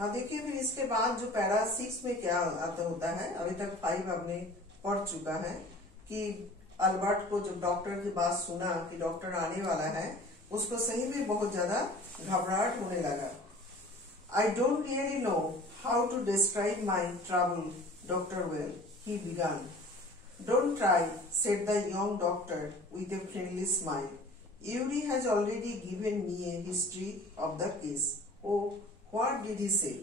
हाँ देखिए, फिर इसके बाद जो पैरा 6 में क्या आता होता है, अभी तक 5 हमने पढ़ चुका है कि अल्बर्ट को जब डॉक्टर की बात सुना कि डॉक्टर आने वाला है, उसको सही में बहुत ज्यादा घबराहट होने लगा। I don't really know how to describe my trouble, Dr. Well, he began. Don't try, said the young doctor with a friendly smile. Yuri has already given me a history of the case. Oh, what did he say?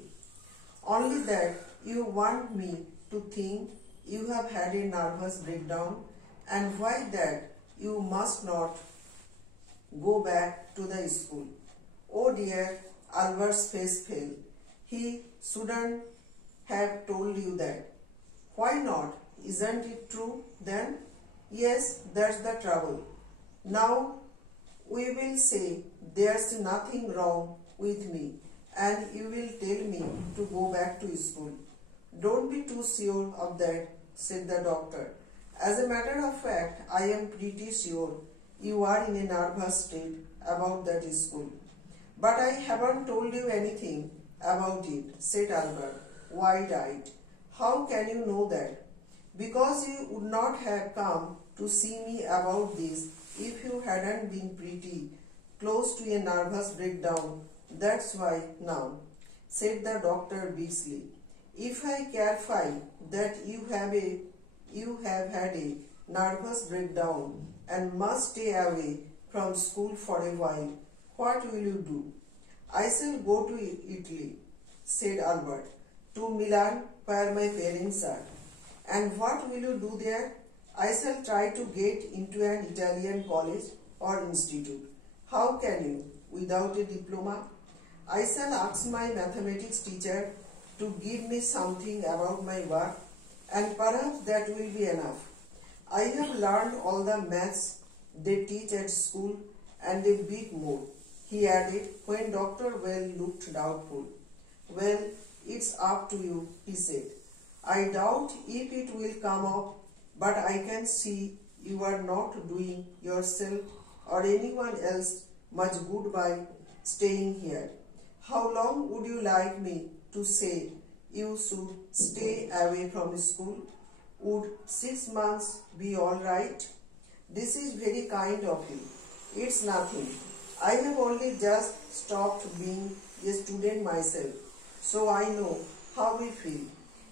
Only that you want me to think you have had a nervous breakdown, and why that you must not go back to the school. Oh dear, Albert's face fell. He shouldn't have told you that. Why not? Isn't it true then? Yes, that's the trouble. Now we will say there's nothing wrong with me, and you will tell me to go back to school. Don't be too sure of that, said the doctor. As a matter of fact, I am pretty sure you are in a nervous state about that school. But I haven't told you anything about it, said Albert, wide-eyed. How can you know that? Because you would not have come to see me about this if you hadn't been pretty close to a nervous breakdown. That's why now, said the doctor briskly. If I clarify that you have had a nervous breakdown and must stay away from school for a while, what will you do? I shall go to Italy, said Albert, to Milan where my parents are. And what will you do there? I shall try to get into an Italian college or institute. How can you, without a diploma? I shall ask my mathematics teacher to give me something about my work, and perhaps that will be enough. I have learned all the maths they teach at school and a bit more, he added when Dr. Well looked doubtful. Well, it's up to you, he said. I doubt if it will come up, but I can see you are not doing yourself or anyone else much good by staying here. How long would you like me to say you should stay away from school? Would 6 months be all right? This is very kind of you. It's nothing. I have only just stopped being a student myself, so I know how we feel.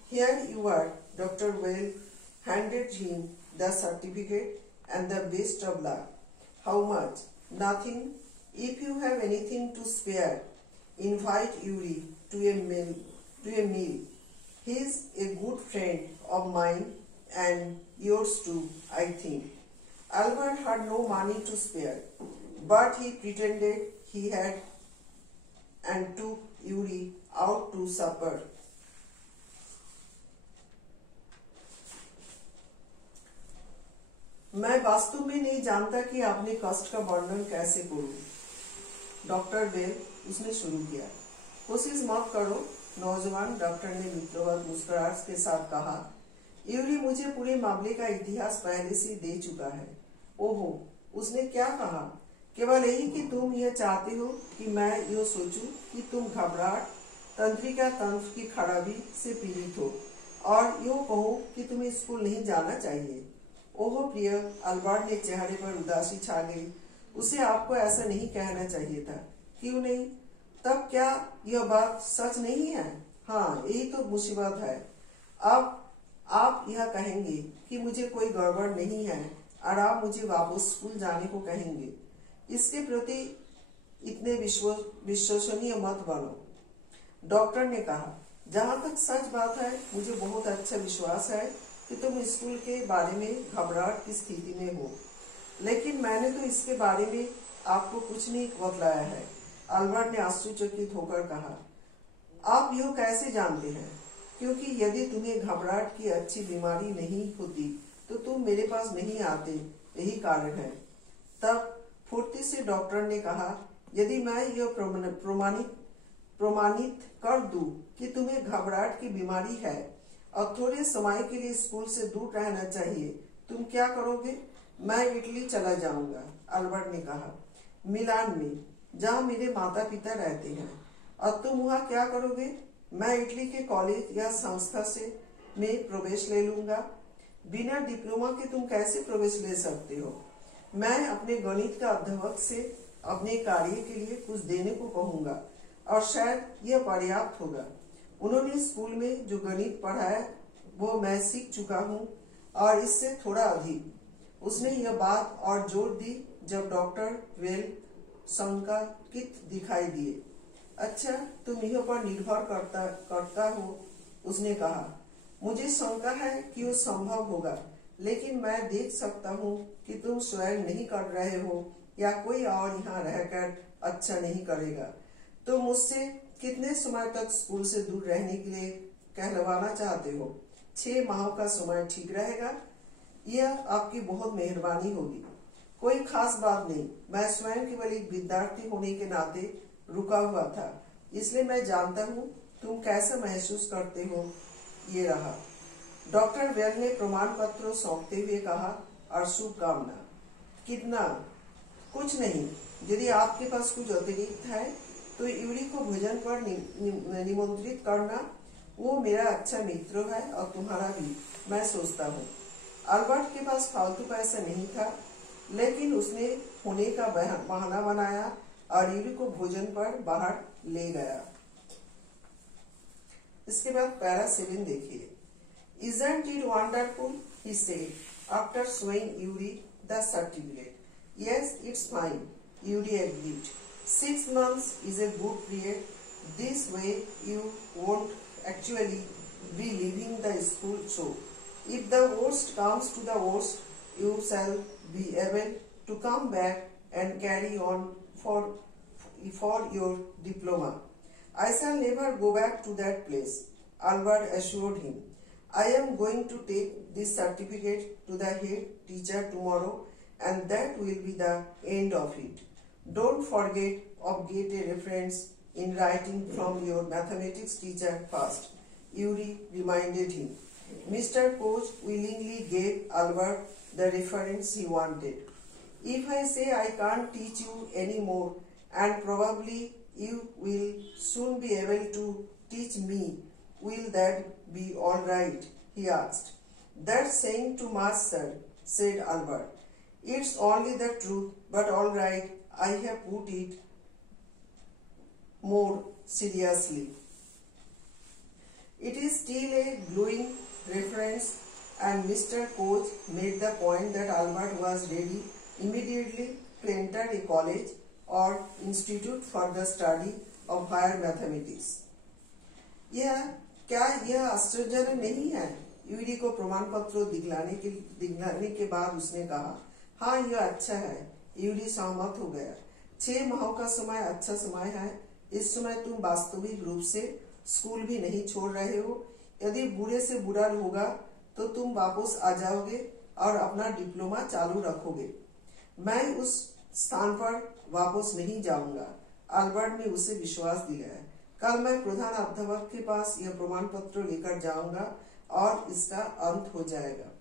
Here you are, Dr. Well handed him the certificate and the best of luck. How much? Nothing. If you have anything to spare, invite Yuri to a meal. He is a good friend of mine and yours too, I think. Albert had no money to spare, but he pretended he had and took Yuri out to supper. मैं वास्तव में नहीं जानता कि अपने कष्ट का वर्णन कैसे करूं, डॉक्टर वेल उसने शुरू किया। कोशिश मत करो, नौजवान डॉक्टर ने मित्रवत मुस्कुराहट के साथ कहा। यूरी मुझे पूरे मामले का इतिहास पहले से दे चुका है। ओहो, उसने क्या कहा? केवल यही कि तुम यह चाहते हो कि मैं यह सोचूं कि तुम घबराहट, तंत्रिका तंत्र की खराबी से पीड़ित हो और यूं कहो कि तुम्हें स्कूल नहीं जाना चाहिए। ओहो प्रिय, अल्बर्ट ने चेहरे पर उदासी छा गई। उसे आपको ऐसा नहीं कहना चाहिए था। क्यों नहीं? तब क्या यह बात सच नहीं है? हाँ, यही तो मुसीबत है। अब आप यह कहेंगे कि मुझे कोई गड़बड़ नहीं है और आप मुझे वापस स्कूल जाने को कहेंगे। इसके प्रति इतने विश्वसनीय मत बनो, डॉक्टर ने कहा। जहां तक सच बात है, मुझे बहुत अच्छा विश्वास है कि तुम स्कूल के बारे में घबराहट की स्थिति में हो, लेकिन मैंने तो इसके बारे में आपको कुछ नहीं बतलाया है, अल्बर्ट ने आश्चर्यचकित होकर कहा। आप यह कैसे जानते हैं? क्योंकि यदि तुम्हें घबराहट की अच्छी बीमारी नहीं होती तो तुम मेरे पास नहीं आते, यही कारण है। तब फुर्ती से डॉक्टर ने कहा, यदि मैं यह प्रमाणित कर दूं कि तुम्हें घबराहट की बीमारी है और थोड़े समय के लिए स्कूल से दूर रहना चाहिए, तुम क्या करोगे? मैं इटली चला जाऊंगा, अल्बर्ट ने कहा, मिलान में, जहां मेरे माता पिता रहते हैं। और तुम वहां क्या करोगे? मैं इटली के कॉलेज या संस्था से में प्रवेश ले लूंगा। बिना डिप्लोमा के तुम कैसे प्रवेश ले सकते हो? मैं अपने गणित का अध्यापक से अपने कार्य के लिए कुछ देने को कहूंगा और शायद यह पर्याप्त होगा। उन्होंने स्कूल में जो गणित पढ़ाया वो मैं सीख चुका हूँ और इससे थोड़ा अधिक। उसने यह बात और जोर दी जब डॉक्टर वेल शंकाकित दिखाई दिए। अच्छा, तुम यह पर निर्भर करता हो, उसने कहा। मुझे शंका है कि वो संभव होगा, लेकिन मैं देख सकता हूँ कि तुम स्वयं नहीं कर रहे हो या कोई और यहाँ रहकर अच्छा नहीं करेगा। तो मुझसे कितने समय तक स्कूल से दूर रहने के लिए कहलवाना चाहते हो? 6 माह का समय ठीक रहेगा? यह आपकी बहुत मेहरबानी होगी। कोई खास बात नहीं, मैं स्वयं केवल एक विद्यार्थी होने के नाते रुका हुआ था, इसलिए मैं जानता हूँ तुम कैसा महसूस करते हो। ये रहा। डॉक्टर वेल ने प्रमाण पत्र सौंपते हुए कहा, और शुभकामना। कितना? कुछ नहीं। यदि आपके पास कुछ अतिरिक्त है तो यूरी को भोजन पर निमंत्रित करना। वो मेरा अच्छा मित्र है और तुम्हारा भी, मैं सोचता हूँ। अल्बर्ट के पास फालतू पैसा नहीं था, लेकिन उसने होने का बहाना बनाया और यूरी को भोजन पर बाहर ले गया। इसके बाद पैरा 7 देखिए। Isn't it wonderful? He said after showing Yuri the certificate. Yes, it's fine, Yuri agreed. 6 months is a good period. This way you won't actually be leaving the school. So, if the worst comes to the worst, you shall be able to come back and carry on for your diploma. I shall never go back to that place, Albert assured him. I am going to take this certificate to the head teacher tomorrow, and that will be the end of it. Don't forget to get a reference in writing from your mathematics teacher first, Yuri reminded him. Mr. Koch willingly gave Albert the reference he wanted. If I say I can't teach you anymore, and probably you will soon be able to teach me, will that be all right? He asked. That's saying too much, sir, said Albert. It's only the truth, but all right, I have put it more seriously. It is still a glowing reference, and Mr. Koch made the point that Albert was ready immediately to enter a college or institute for the study of higher mathematics. क्या यह आश्चर्यजनक नहीं है? Yuri को प्रमाण पत्र दिखलाने के बाद उसने कहा, हाँ यह अच्छा है। यूरी सहमत हो गया। 6 माह का समय अच्छा समय है। इस समय तुम वास्तविक रूप से स्कूल भी नहीं छोड़ रहे हो। यदि बुरे से बुरा होगा तो तुम वापस आ जाओगे और अपना डिप्लोमा चालू रखोगे। मैं उस स्थान पर वापस नहीं जाऊंगा, अल्बर्ट ने उसे विश्वास दिलाया। कल मैं प्रधान अध्यापक के पास यह प्रमाण पत्र लेकर जाऊंगा और इसका अंत हो जाएगा।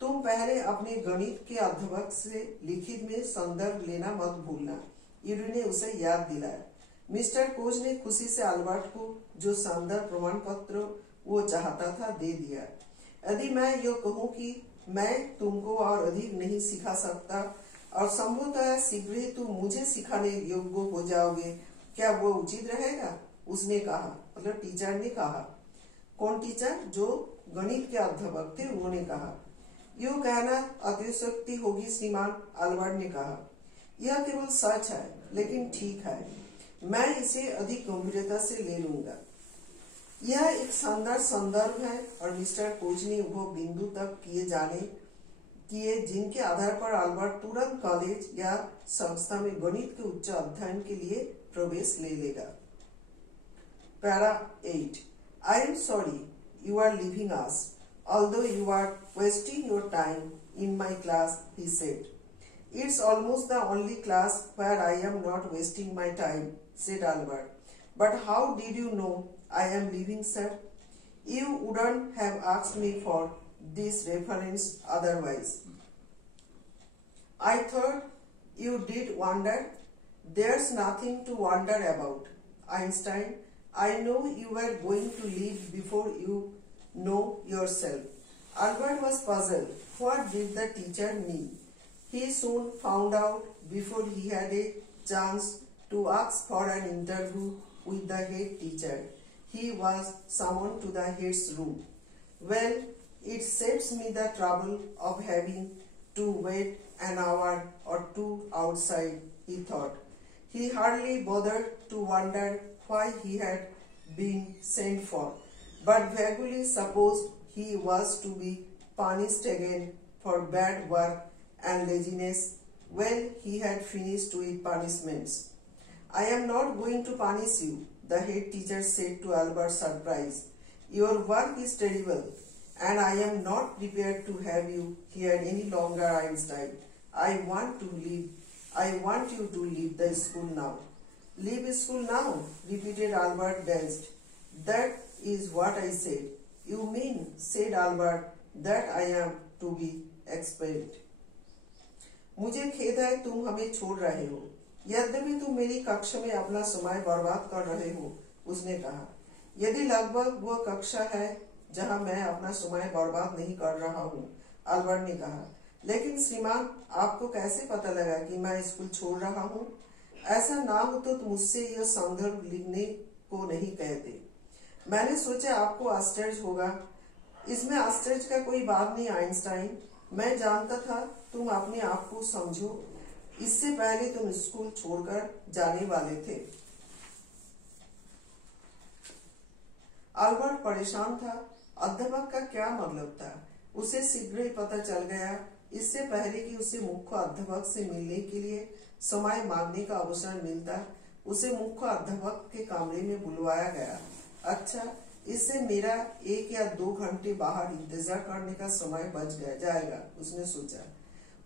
तुम पहले अपने गणित के अध्यापक से लिखित में संदर्भ लेना मत भूलना, यूरी ने उसे याद दिलाया। मिस्टर कोच ने खुशी से अल्बर्ट को जो संदर्भ प्रमाण पत्र वो चाहता था दे दिया। यदि मैं यह कहूँ कि मैं तुमको और अधिक नहीं सिखा सकता और संभवतः शीघ्र ही तुम मुझे सिखाने योग्य हो जाओगे, क्या वो उचित रहेगा? उसने कहा, मतलब टीचर ने कहा। कौन टीचर? जो गणित के अध्यापक थे, उन्होंने कहा। यूं कहना अतिशयोक्ति होगी श्रीमान, अल्बर्ट ने कहा। यह केवल सच है, लेकिन ठीक है, मैं इसे अधिक गंभीरता से ले लूंगा। यह एक शानदार संदर्भ है और मिस्टर कोच ने वो बिंदु तक किए जिनके आधार पर अल्बर्ट तुरंत कॉलेज या संस्था में गणित के उच्च अध्ययन के लिए प्रवेश ले लेगा। Para 8। I am sorry you are leaving us, although you are wasting your time in my class, he said. It's almost the only class where I am not wasting my time, said Albert. But how did you know I am leaving, sir? You wouldn't have asked me for this reference otherwise. I thought you did wonder. There's nothing to wonder about, Einstein. I know you were going to leave before you know yourself. Albert was puzzled. What did the teacher mean? He soon found out before he had a chance to ask for an interview with the head teacher. He was summoned to the head's room. Well, it saves me the trouble of having to wait an hour or two outside, he thought. He hardly bothered to wonder why he had been sent for, but vaguely supposed he was to be punished again for bad work and laziness when he had finished with punishments. I am not going to punish you, the head teacher said to Albert's surprise. Your work is terrible, and I am not prepared to have you here any longer, Einstein. I want you to leave the school now. Leave school now, repeated Albert dazed. That is what I said. You mean, said Albert, that I am to be expelled. मुझे खेद है तुम हमें छोड़ रहे हो, यद्यपि तुम मेरी कक्षा में अपना समय बर्बाद कर रहे हो, उसने कहा। यदि लगभग वह कक्षा है जहां मैं अपना समय बर्बाद नहीं कर रहा हूं, अल्बर्ट ने कहा। लेकिन श्रीमान, आपको कैसे पता लगा कि मैं स्कूल छोड़ रहा हूं? ऐसा ना हो तो मुझसे यह संदर्भ लिखने को नहीं कहते। मैंने सोचा आपको आश्चर्य होगा। इसमें आश्चर्य का कोई बात नहीं, आइंस्टाइन। मैं जानता था तुम अपने आप को समझो। इससे पहले तुम स्कूल छोड़कर जाने वाले थे। अल्बर्ट परेशान था। अध्यापक का क्या मतलब था? उसे शीघ्र ही पता चल गया। इससे पहले कि उसे मुख्य अध्यापक से मिलने के लिए समय मांगने का अवसर मिलता, उसे मुख्य अध्यापक के कमरे में बुलवाया गया। अच्छा, इससे मेरा 1 या 2 घंटे बाहर इंतजार करने का समय बच जाएगा, उसने सोचा।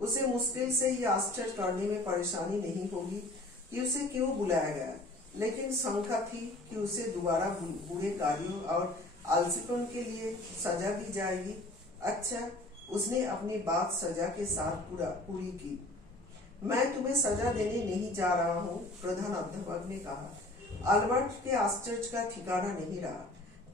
उसे मुश्किल से ही आश्चर्य करने में परेशानी नहीं होगी कि उसे क्यों बुलाया गया, लेकिन शंका थी कि उसे दोबारा बुरे कार्यों और आलसीपन के लिए सजा दी जाएगी। अच्छा, उसने अपनी बात सजा के साथ पूरी की। मैं तुम्हें सजा देने नहीं जा रहा हूँ, प्रधान अध्यापक ने कहा। अल्बर्ट के आश्चर्य का ठिकाना नहीं रहा।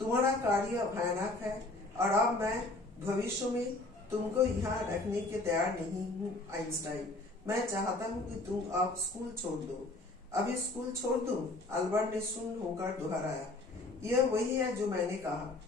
तुम्हारा कार्य भयानक है और अब मैं भविष्य में तुमको यहाँ रखने के तैयार नहीं हूँ, आइंस्टाइन। मैं चाहता हूँ कि तुम अब स्कूल छोड़ दो। अभी स्कूल छोड़ दूं? अल्बर्ट ने सुन्न होकर दोहराया। यह वही है जो मैंने कहा।